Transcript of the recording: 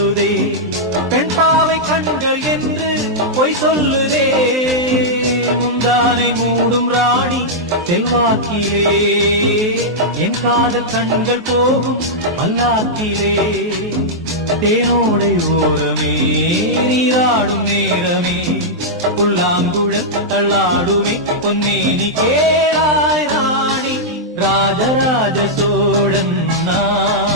சொல்லுதே பெண் பாவை கண்கள் என்று பொய் சொல்லுதே முந்தானை மூடும் ராணி செல்வாக்கிலே என் காதல் கண்கள் போகும் பல்லாக்கிலே தேனோடை ஓரமே நீராடும் நேரமே புல்லாங்குழல் தள்ளாடுமே பொன்னேனி கேளாய் ராணி ராஜராஜ சோழன் நான்